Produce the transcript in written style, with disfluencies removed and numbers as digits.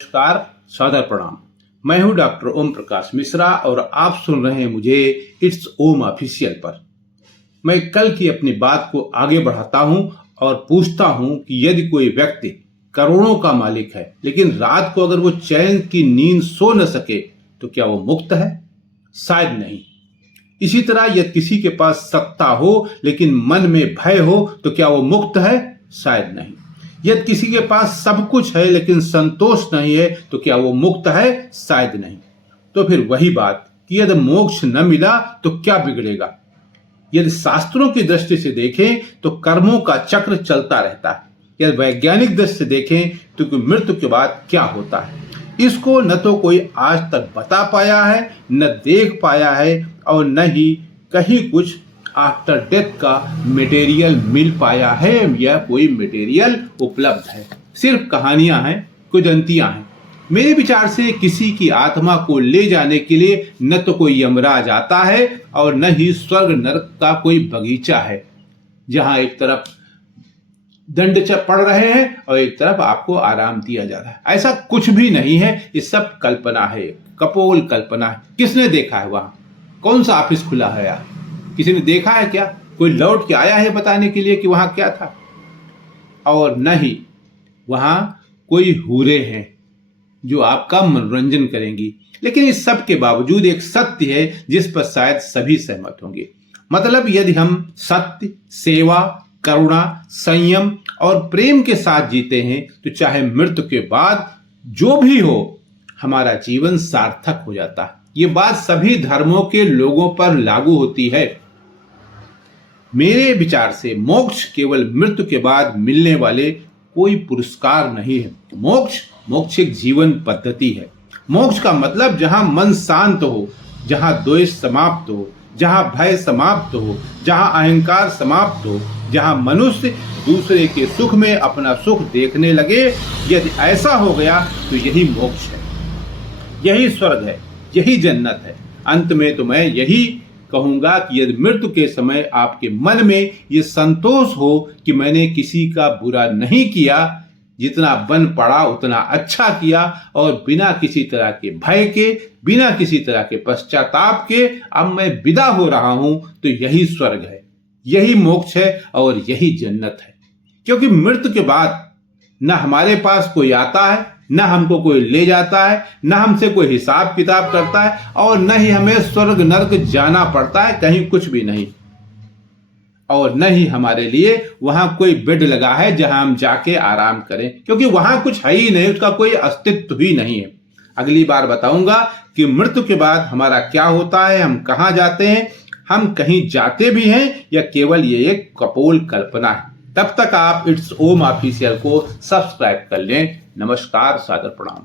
नमस्कार, सादर प्रणाम। मैं हूं डॉक्टर ओम प्रकाश मिश्रा और आप सुन रहे हैं मुझे इट्स ओम ऑफिशियल पर। मैं कल की अपनी बात को आगे बढ़ाता हूं और पूछता हूं कि यदि कोई व्यक्ति करोड़ों का मालिक है लेकिन रात को अगर वो चैन की नींद सो न सके तो क्या वो मुक्त है? शायद नहीं। इसी तरह यदि किसी के पास सत्ता हो लेकिन मन में भय हो तो क्या वो मुक्त है? शायद नहीं। यदि किसी के पास सब कुछ है लेकिन संतोष नहीं है तो क्या वो मुक्त है? शायद नहीं। तो फिर वही बात कि यदि मोक्ष न मिला तो क्या बिगड़ेगा? यदि शास्त्रों की दृष्टि से देखें तो कर्मों का चक्र चलता रहता है। यदि वैज्ञानिक दृष्टि से देखें तो मृत्यु के बाद क्या होता है, इसको न तो कोई आज तक बता पाया है, न देख पाया है और न ही कहीं कुछ आफ्टर डेथ का मटेरियल मिल पाया है या कोई मटेरियल उपलब्ध है। सिर्फ कहानियां हैं, कुदंतियां हैं। मेरे विचार से किसी की आत्मा को ले जाने के लिए न तो कोई यमराज आता है और न ही स्वर्ग नरक का कोई बगीचा है जहां एक तरफ दंड पड़ रहे हैं और एक तरफ आपको आराम दिया जा रहा है। ऐसा कुछ भी नहीं है, ये सब कल्पना है, कपोल कल्पना है। किसने देखा है वहां? कौन सा ऑफिस खुला है यार? किसी ने देखा है क्या? कोई लौट के आया है बताने के लिए कि वहां क्या था? और न ही वहां कोई हूरे हैं जो आपका मनोरंजन करेंगी। लेकिन इस सब के बावजूद एक सत्य है जिस पर शायद सभी सहमत होंगे। मतलब यदि हम सत्य, सेवा, करुणा, संयम और प्रेम के साथ जीते हैं तो चाहे मृत्यु के बाद जो भी हो हमारा जीवन सार्थक हो जाता है। ये बात सभी धर्मों के लोगों पर लागू होती है। मेरे विचार से मोक्ष केवल मृत्यु के बाद मिलने वाले कोई पुरस्कार नहीं है। मोक्ष एक जीवन पद्धति है। मोक्ष का मतलब जहां मन शांत हो, जहां द्वेष समाप्त हो, जहां भय समाप्त हो, जहां अहंकार समाप्त हो, जहां मनुष्य दूसरे के सुख में अपना सुख देखने लगे। यदि ऐसा हो गया तो यही मोक्ष है, यही स्वर्ग है, यही जन्नत है। अंत में तो मैं यही कहूंगा कि यदि मृत्यु के समय आपके मन में ये संतोष हो कि मैंने किसी का बुरा नहीं किया, जितना बन पड़ा उतना अच्छा किया और बिना किसी तरह के भय के, बिना किसी तरह के पश्चाताप के अब मैं विदा हो रहा हूं, तो यही स्वर्ग है, यही मोक्ष है और यही जन्नत है। क्योंकि मृत्यु के बाद न हमारे पास कोई आता है, न हमको कोई ले जाता है, न हमसे कोई हिसाब किताब करता है और न ही हमें स्वर्ग नरक जाना पड़ता है, कहीं कुछ भी नहीं। और न ही हमारे लिए वहां कोई बेड लगा है जहां हम जाके आराम करें, क्योंकि वहां कुछ है ही नहीं, उसका कोई अस्तित्व ही नहीं है। अगली बार बताऊंगा कि मृत्यु के बाद हमारा क्या होता है, हम कहां जाते हैं, हम कहीं जाते भी हैं या केवल ये एक कपोल कल्पना है। तब तक आप इट्स ओम ऑफिशियल को सब्सक्राइब कर लें। नमस्कार, सादर प्रणाम।